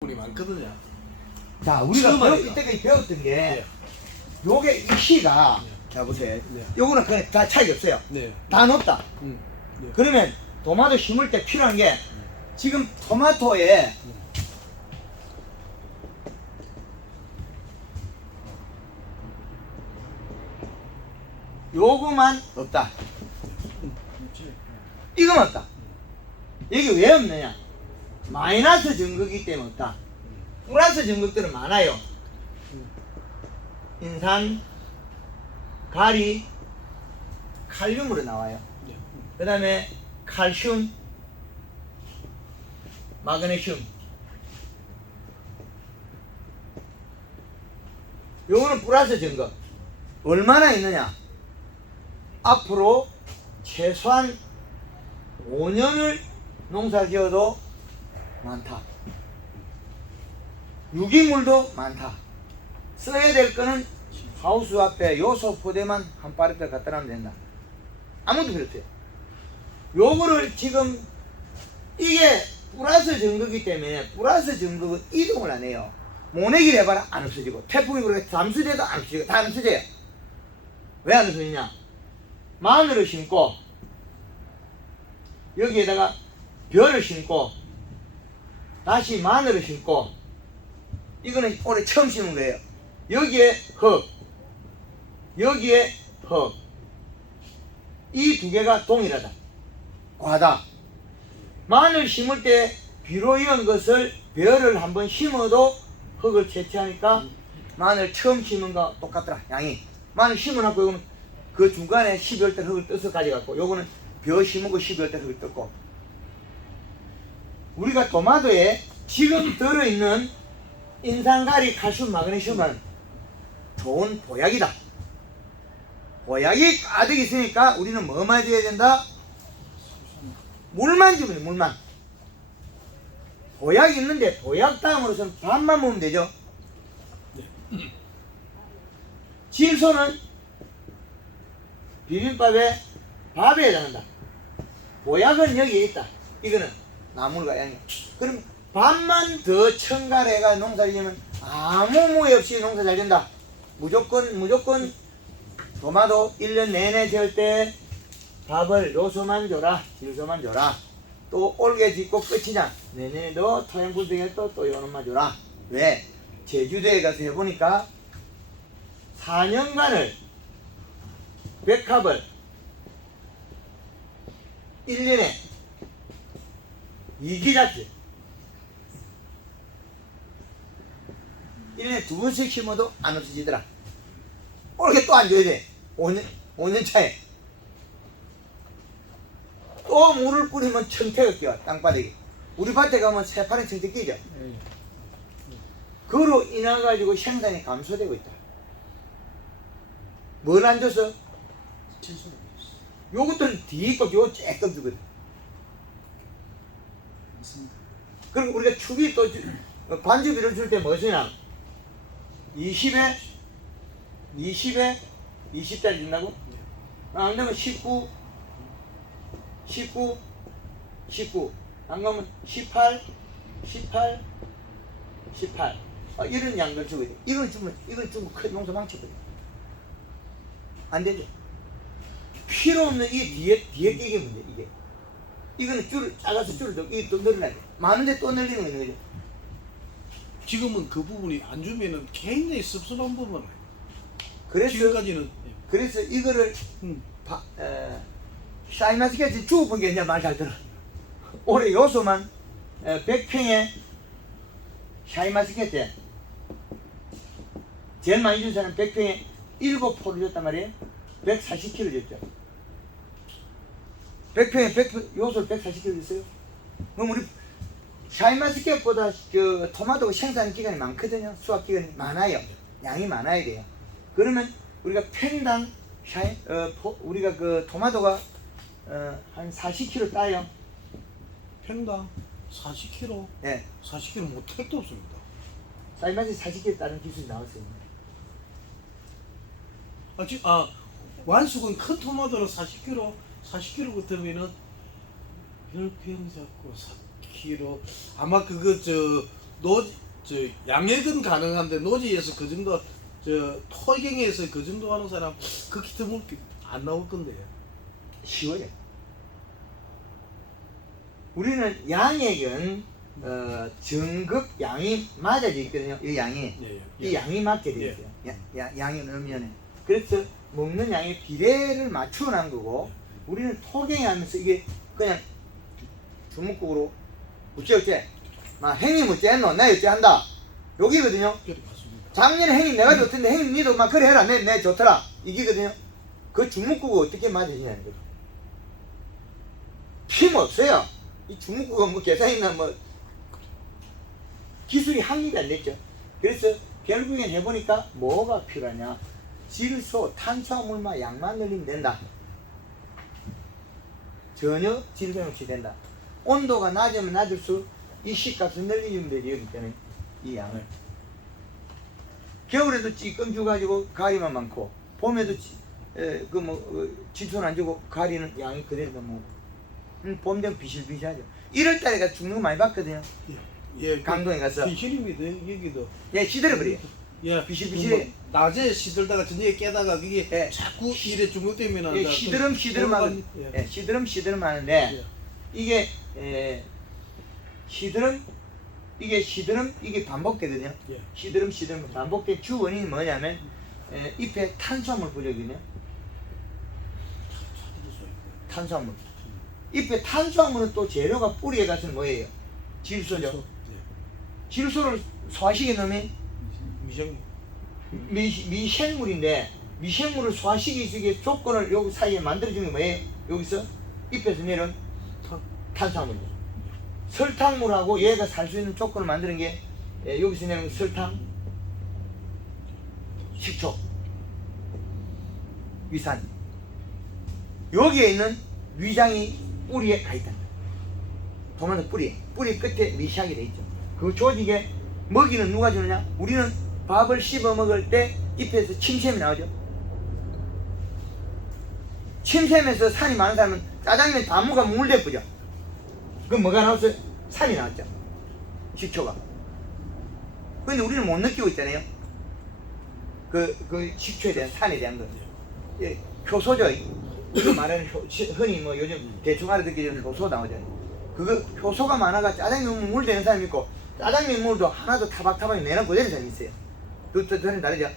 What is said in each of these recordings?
분이 많거든요. 자, 우리가 처음 하니까. 이때까지 배웠던 게 네. 요게 이 시가 자 보세요. 네. 요거는 그냥 다 차이가 없어요. 네. 다 높다. 네. 그러면 토마토 심을 때 필요한 게 지금 토마토에 요거만 없다. 이거만 없다. 여기 왜 없느냐? 마이너스 증거기 때문에 없다. 플러스 증거들은 많아요. 인산, 가리, 칼륨으로 나와요. 네. 그 다음에 칼슘, 마그네슘. 요거는 플러스 증거. 얼마나 있느냐? 앞으로 최소한 5년을 농사 지어도 많다. 유기물도 많다. 써야 될 거는 하우스 앞에 요소 포대만 한 파리들 갖다 놔면 된다. 아무도 필요 없어요. 요거를 지금 이게 플러스 증거기 때문에 플러스 증거는 이동을 안 해요. 모내기를 해봐라 안 없어지고 태풍이 그렇게 잠수돼도 안 없어지고 다 안 없어져요. 왜 안 없어지냐? 마늘을 심고 여기에다가 벼를 심고 다시 마늘을 심고 이거는 올해 처음 심은 거예요. 여기에 흙, 여기에 흙. 이 두 개가 동일하다. 과다. 마늘 심을 때 비로 이은 것을 벼를 한번 심어도 흙을 채취하니까 마늘 처음 심은 거 똑같더라. 양이. 마늘 심어놓고 이거는 그 중간에 12월달 흙을 떠서 가져갔고 요거는 벼 심고 12월달 흙을 떴고 우리가 토마토에 지금 들어있는 인산가리, 칼슘, 마그네슘은 좋은 보약이다. 보약이 가득 있으니까 우리는 뭐만 줘야 된다? 물만 주면 물만. 보약이 있는데 보약 다음으로서는 밥만 먹으면 되죠. 질소는 비빔밥에 밥에 해당한다. 보약은 여기에 있다. 이거는 나물과 양이. 그럼 밥만 더 첨가해가 농사 지으면 아무 무해 없이 농사 잘 된다. 무조건 토마토 1년 내내 지을 때 밥을 요소만 줘라. 질소만 줘라. 또 올게 짓고 끝이냐. 내년에도 토양 분석에 또 요놈만 줘라. 왜? 제주도에 가서 해보니까 4년간을 백합을 1년에 2기 잡지 1년에 2번씩 심어도 안 없어지더라. 올게 또 안 줘야 돼. 5년 차에 또 물을 뿌리면 청태가 끼어. 땅바닥에 우리 밭에 가면 새파란 청태 끼죠. 그로 인해 가지고 생산이 감소되고 있다. 뭘 안 줘서? 요것들은 뒤껍 요 쬐끔 주거든. 그럼 우리가 축이 또 관주비를 줄 때 뭐지냐? 20에 20짜리 준다고? 안 되면 19 안 가면 18 이런 양들 주거든. 이건 주면 큰 농사 망치거든. 안 되죠. 필요 없는 이 뒤에 끼게 문제 이게. 이거는 줄을 작아서 줄을 이게 또 늘어나야 돼. 많은데 또 늘리는 거 있는 거죠. 지금은 그 부분이 안 주면은 굉장히 섭섭한 부분이에요. 그래서 지금까지는 이거를 샤이마스케치 주워본 게 이제 말 잘 들어. 올해 요소만 100평에 샤이마스케치 제일 많이 준 사람 100평에 7포를 줬단 말이에요. 140kg 줬죠. 100평에 요소를 140kg 줬어요. 그럼 우리 샤이마스켓보다 그 토마토 생산 기간이 많거든요. 수확 기간이 많아요. 양이 많아야 돼요. 그러면 우리가 팽당 우리가 그 토마토가 한 40kg 따요. 평당 40kg. 예. 40kg 못 택도 없습니다. 샤이마스켓 40kg 따는 기술이 나왔어요. 완숙은 큰 토마토는 40kg 같으면은 10평 잡고 4kg 아마 그거 저 양액은 가능한데 노지에서 그 정도 저 토경에서 그 정도 하는 사람 극히 드물 안 나올 건데요. 쉬워요. 우리는 양액은 정극 양이 맞아져 있거든요. 이 양이 예, 이 양이 맞게 돼 있어요. 양이 넣으면 그래서 먹는 양의 비례를 맞추어 놓은 거고 우리는 토경이 하면서 이게 그냥 주먹국으로 어째 막 행님 어째 했노 나 어째 한다 여기거든요. 그래 맞습니다. 작년에 행님 내가 좋던데 행님 니도 막 그래 해라 내 좋더라 이기거든요. 그 주먹국을 어떻게 맞으시냐는 거죠. 힘 없어요. 이 주먹국은 뭐 계산이나 뭐 기술이 확립이 안 됐죠. 그래서 결국엔 해보니까 뭐가 필요하냐. 질소, 탄수화물만 양만 늘리면 된다. 전혀 질병 없이 된다. 온도가 낮으면 낮을수록 이 식값을 늘리면 되지. 여기 때문에 이 양을. 겨울에도 찌꺼기 가지고 가리만 많고 봄에도 질소는 안 주고 가리는 양이 그대로 먹고 봄 되면 비실비실하죠. 1월달에 가서 죽는 거 많이 봤거든요. 예, 강동에 가서. 비실입니다. 여기도. 예, 시들어버려요. 예, 비실비실해. 뭐 낮에 시들다가 저녁에 깨다가 그게 예. 자꾸 일에 중독되면 예, 시드름 하고 예, 시드름 하는데 이게 시드름 이게 반복되거든요. 예. 시드름 반복된 주 원인이 뭐냐면 잎에 탄수화물 부족이거든요. 탄수화물. 잎에 탄수화물은 또 재료가 뿌리에 가서는 뭐예요? 질소죠. 질소를 소화시켜 놓으면 미생물인데 미생물을 소화시키기 위해 조건을 여기 사이에 만들어주는 게 뭐예요? 여기서 잎에서 내려온 탄수화물이죠. 설탕물하고 얘가 살 수 있는 조건을 만드는 게 여기서 내려온 설탕, 식초, 위산. 여기에 있는 위장이 뿌리에 가 있다. 토마토 뿌리 끝에 미시하게 돼 있죠. 그 조직에 먹이는 누가 주느냐? 우리는 밥을 씹어 먹을 때 잎에서 침샘이 나오죠. 침샘에서 산이 많은 사람은 짜장면 다 먹으면 물대쁘죠. 그럼 뭐가 나왔어요? 산이 나왔죠. 식초가. 근데 우리는 못 느끼고 있잖아요. 그 식초에 대한 산에 대한 거. 예, 효소죠. 우리가 말하는 흔히 뭐 요즘 대충 알아듣기 효소 나오잖아요. 그거 효소가 많아가 짜장면 물 되는 사람이 있고 짜장면 물도 하나도 타박타박 내놓고 되는 사람이 있어요. 그것도 전혀 다르죠.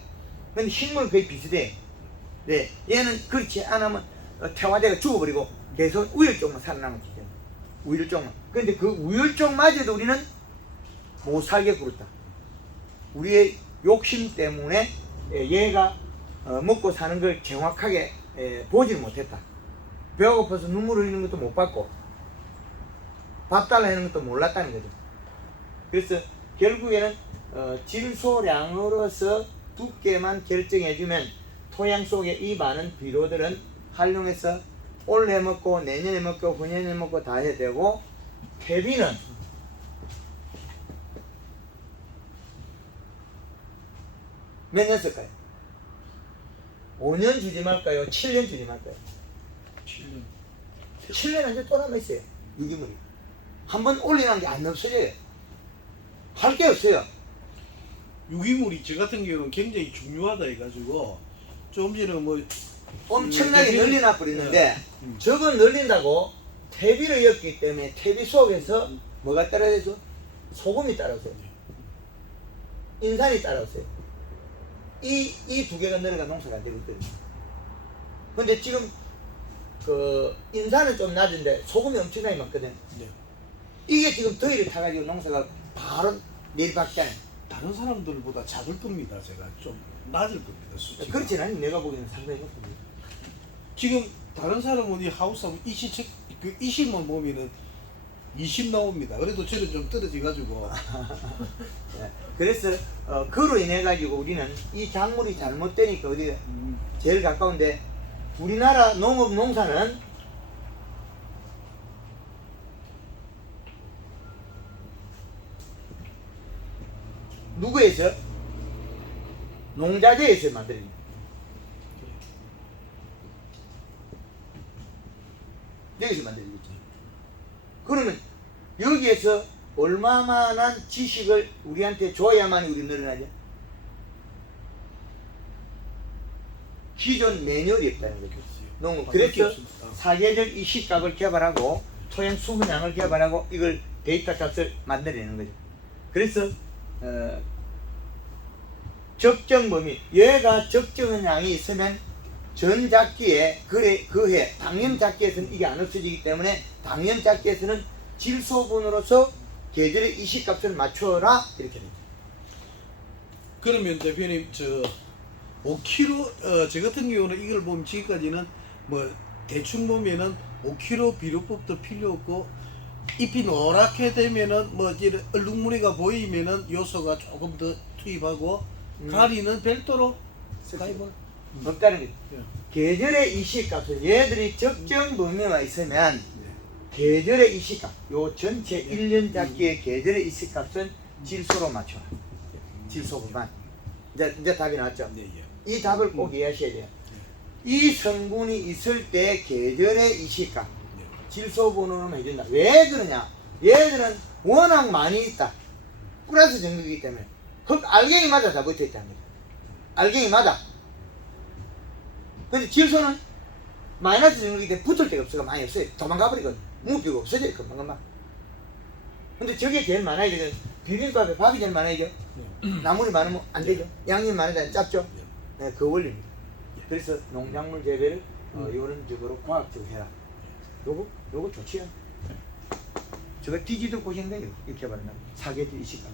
근데 식물 거의 비슷해. 네, 얘는 그렇지 않으면 태화제가 죽어버리고 계속 우열종만 살아남았죠. 우열종만. 근데 그 우열종마저도 우리는 못 살게 굴었다. 우리의 욕심 때문에 얘가 먹고 사는 걸 정확하게 보지를 못했다. 배가 고파서 눈물 흘리는 것도 못 봤고 밥 달라 하는 것도 몰랐다는 거죠. 그래서 결국에는 질소량으로서 두께만 결정해주면 토양 속에 이 많은 비료들은 활용해서 올해 먹고 내년에 먹고 후년에 먹고 다 해야 되고 퇴비는 몇 년 쓸까요? 5년 주지 말까요? 7년 주지 말까요? 7년. 7년 안에 또 남아있어요. 유기물이. 한번 올리는 게 안 없어져요. 할 게 없어요. 유기물이 저 같은 경우는 굉장히 중요하다 해가지고 좀 전에 뭐 엄청나게 늘려놔 버리는데 음. 저거 늘린다고 퇴비를 엮기 때문에 퇴비 속에서 뭐가 따라오죠? 소금이 따라오세요. 인산이 따라오세요. 이 두 개가 늘어가 농사가 안 되거든요. 근데 지금 그 인산은 좀 낮은데 소금이 엄청나게 많거든. 네. 이게 지금 더위를 타가지고 농사가 바로 내리박잖아. 다른 사람들보다 작을 겁니다. 제가 좀 낮을 겁니다. 수치가. 그렇진 않니? 내가 보기에는 상당히 높습니다. 지금 다른 사람은 이 하우스 하면 그 20만 보면은 20 나옵니다. 그래도 저는 좀 떨어져가지고 네. 그래서 그로 인해 가지고 우리는 이 작물이 잘못되니까 어디 제일 가까운데 우리나라 농업 농사는 누구에서? 농자재에서 만들어집니다. 여기서 만들어지겠죠. 그러면 여기에서 얼마만한 지식을 우리한테 줘야만 우리 늘어나죠? 기존 매뉴얼이 없다는 거죠. 농업. 그래서 사계절 이식값을 개발하고 토양 수분량을 개발하고 이걸 데이터 값을 만들어내는 거죠. 그래서 적정 범위, 얘가 적정한 양이 있으면 전 작기에 그해 당년 작기에서는 이게 안 없어지기 때문에 당년 작기에서는 질소분으로서 계절의 이식값을 맞춰라 이렇게 됩니다. 그러면 대표님 저 5kg 저 같은 경우는 이걸 보면 지금까지는 뭐 대충 보면은 5kg 비료법도 필요 없고 잎이 노랗게 되면은 뭐 이제 얼룩무늬가 보이면은 요소가 조금 더 투입하고 가리는 별도로 가입을 없다는 거죠. 예. 계절의 이식값을 얘들이 적정 범위만 있으면 계절의 이식값, 요 전체 1년 작기의 계절의 이식값은 질소로 맞춰라. 질소만. 이제 답이 나왔죠? 네, 예. 이 답을 꼭 이해하셔야 돼요. 이 성분이 있을 때 계절의 이식값, 질소분으로 해준다. 왜 그러냐? 얘들은 워낙 많이 있다. 플러스 정극이기 때문에 흙 알갱이마다 다 붙어 있다는 거죠. 알갱이마다. 근데 질소는 마이너스 정극이기 때문에 붙을 데가 없어가 많이 없어요. 도망가 버리거든. 무기가 없어져요. 금방. 근데 저게 제일 많아야 되거든. 비빔밥에 밥이 제일 많아야죠. 나물이 많으면 안 되죠. 양념이 많으면 짧죠. 네, 그 원리입니다. 그래서 농작물 재배를 이런식으로 과학적으로 해라. 요거 좋지요. 저거 뒤지도 보시는 거예요. 이렇게 말하면 사계절 이식값.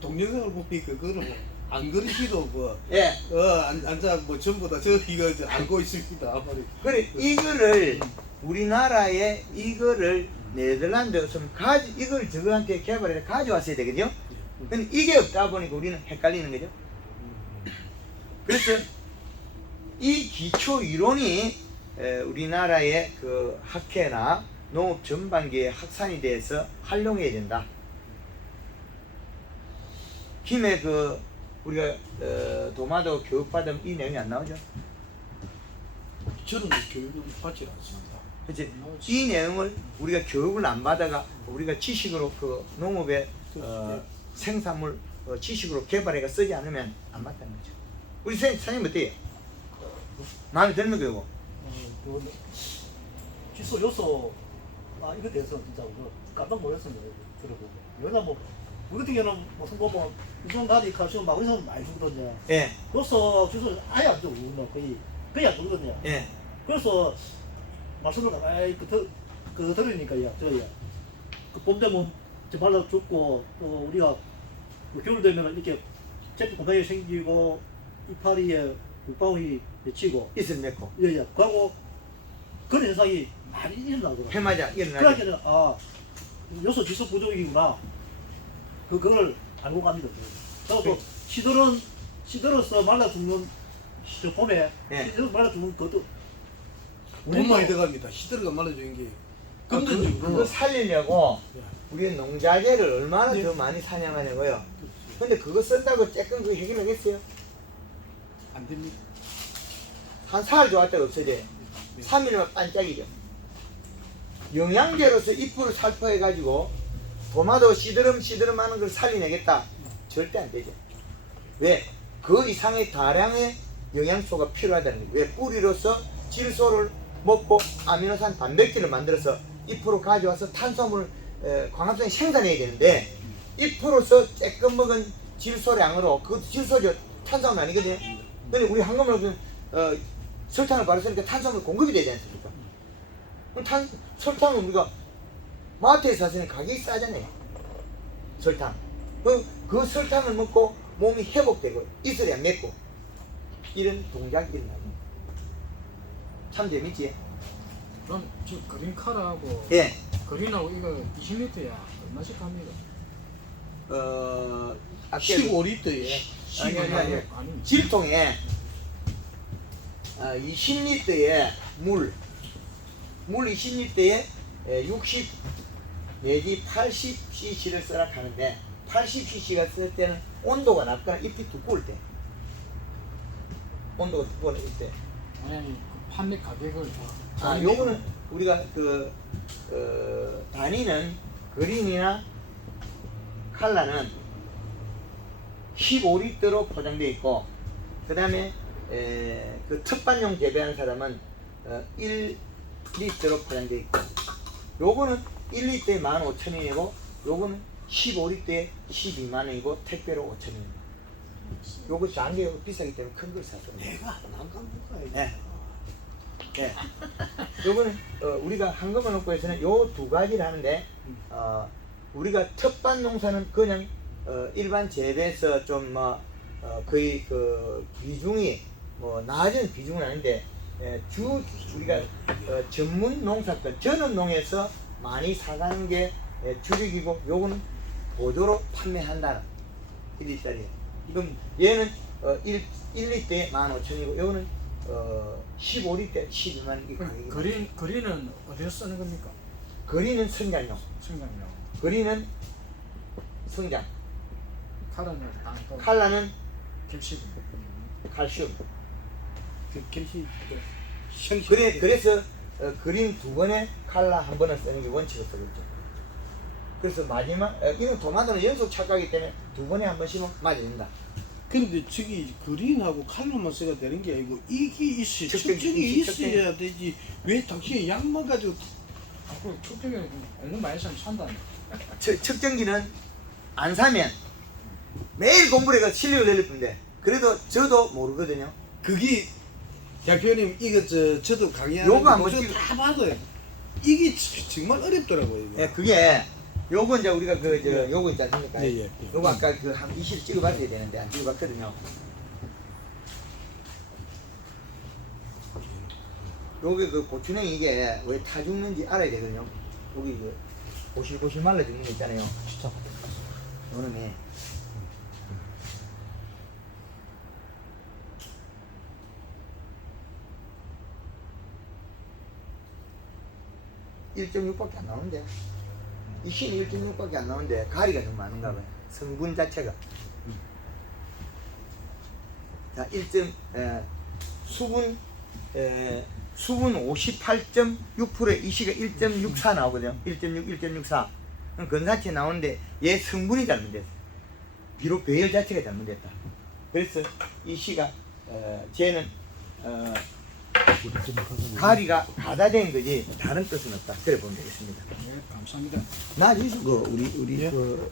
동영상을 보니까 그거는 안 그리기도 뭐 예. 앉아 뭐 전부 다 저 이거 이제 알고 있습니다. 아무리. 그래 이거를 우리나라에 이거를 네덜란드에서 이걸 저거한테 개발해서 가져왔어야 되거든요. 근데 이게 없다 보니까 우리는 헷갈리는 거죠. 그래서 이 기초 이론이 우리나라의 그 학회나 농업 전반기의 학산이 돼서 활용해야 된다. 김에 그 우리가 도마도 교육받으면 이 내용이 안 나오죠. 저는 교육을 받지 않습니다. 그렇지. 이 내용을 우리가 교육을 안 받아가 우리가 지식으로 그 농업의 생산물 지식으로 개발해가 쓰지 않으면 안 맞다는 거죠. 우리 사장님 어때요? 마음에 드는 거고. 질소 요소 이거 대해서 진짜 깜짝 놀랐습니다. 들어보고. 왜냐면 우리 같은 경우는 무슨 보면 유성 가리 칼슘 마그네슘 많이 주거든요. 예. 그래서 질소 아예 안 주거든요. 거의 안 주거든요. 예. 그래서 말씀을 들으니까요. 저희 봄 되면 발라 죽고 또 우리가 겨울 되면 이렇게 잽도 건강하게 생기고 이파리에 물방울이 맺히고 이슬 맺고. 예예. 그하고 그런 현상이 많이 일어나더라고요. 해마자 일어나죠. 그러니까 요소 질소 부족이구나. 그걸 알고 갑니다. 그리고 시들어서 말라 죽는 저 봄에 예. 시들어 말라 죽는 것도 너무 많이 들어갑니다. 시들어가 말라주는 게 금전적으로. 그거 살리려고 예. 우리 농자재를 얼마나 네. 더 많이 사냥하냐고요. 근데 그거 쓴다고 쬐끔 그 해결하겠어요? 안 됩니다. 한 사흘 좋았다가 없어져요. 3일만 반짝이죠. 영양제로서 잎을 살포해가지고 도마도 시드름 하는 걸 살려내겠다. 절대 안 되죠. 왜? 그 이상의 다량의 영양소가 필요하다는 거예요. 왜? 뿌리로서 질소를 먹고 아미노산 단백질을 만들어서 잎으로 가져와서 탄수화물 광합성이 생산해야 되는데 잎으로서 쬐끔 먹은 질소량으로 그것도 질소죠. 탄수화물 아니거든요. 근데 우리 한꺼번에 설탕을 바로 쓰니까 탄수화물 공급이 되지 않습니까? 그럼 설탕은 우리가 마트에서 사서는 가격이 싸잖아요. 설탕. 그 설탕을 먹고 몸이 회복되고 이슬이 안 맺고 이런 동작이 일어나요. 참 재밌지? 그럼 지금 그린 카라하고 예. 그린하고 이거 20리터야 얼마씩 합니까? 아까 15리터에 아니. 아니 질통에 20리터의 물 20리터에 60 내지 80cc를 쓰라 하는데 80cc가 쓸 때는 온도가 낮거나 잎이 두꺼울 때 온도가 두꺼울 때 아니 그 판매 가격을 요거는 우리가 단위는 그린이나 칼라는 15리터로 포장되어 있고, 그 다음에 그 텃밭용 재배하는 사람은 1리터로 포장되어 있고, 요거는 1리터에 15,000원이고 요거는 15리터에 120,000원이고 택배로 5,000원입니다. 요거 장게 비싸기 때문에 큰 걸 샀어요. 내가 안 감독가야 네. 네. 요거는 우리가 한금원업고에서는 요 두 가지를 하는데, 우리가 텃밭 농사는 그냥 일반 재배에서 좀 거의 그 비중이 낮은 비중은 아닌데, 우리가 전문 농사권 전업농에서 많이 사가는 게 주력이고, 요거는 보조로 판매한다는 1리터에. 그럼 얘는 1리터에 15,000원이고 요거는 15리터에 120,000원 이 가격입니다. 그린은 어디서 쓰는 겁니까? 거리는 성장용, 생강용. 거리는 성장, 칼라는 당도. 칼라는 캡슐. 칼슘. 갤시 형식. 그래서 그린 두 번에 칼라 한 번을 쓰는 게 원칙을 쓰겠죠. 그래서 마지막 이건 토마토는 연속 착각이기 때문에 두 번에 한 번 심으면 맞아진다. 근데 저기 그린하고 칼로만 써야 되는 게 아니고 이게 있어야 측정기, 측정이 측정기. 있어야 되지. 왜 당신이 약만 가지고 그 투표에 공부 많이 하면 산다네. 측정기는 안 사면 매일 공부를 해서 실력을 늘릴 뿐인데, 그래도 저도 모르거든요. 그게 대표님 이거 저도 강의하는 요거 한번 거 찍- 다 봐도요. 이게 정말 어렵더라고요. 이거. 예, 그게 요거 이제 우리가 요거 있지 않습니까? 예, 예. 요거 아까 한 20 찍어봤어야 되는데 안 찍어봤거든요. 요게 그 고추냉이 이게 왜 타 죽는지 알아야 되거든요. 여기 이거 보실보실 말라 죽는 거 있잖아요. 진짜. 요놈이 1.6밖에 안 나오는데, 이 신이 1.6밖에 안 나오는데 가리가 좀 많은가 봐요. 성분 자체가. 자, 수분 58.6%에 이 시가 1.64 나오거든요. 1.6, 1.64. 그럼 건산체 나오는데 얘 성분이 잘못됐어. 비록 배열 자체가 잘못됐다. 그래서 이 시가 쟤는 가리가 가다된 거지 다른 뜻은 없다. 그래 보면 되겠습니다. 네, 감사합니다. 나 주시고 우리 예? 그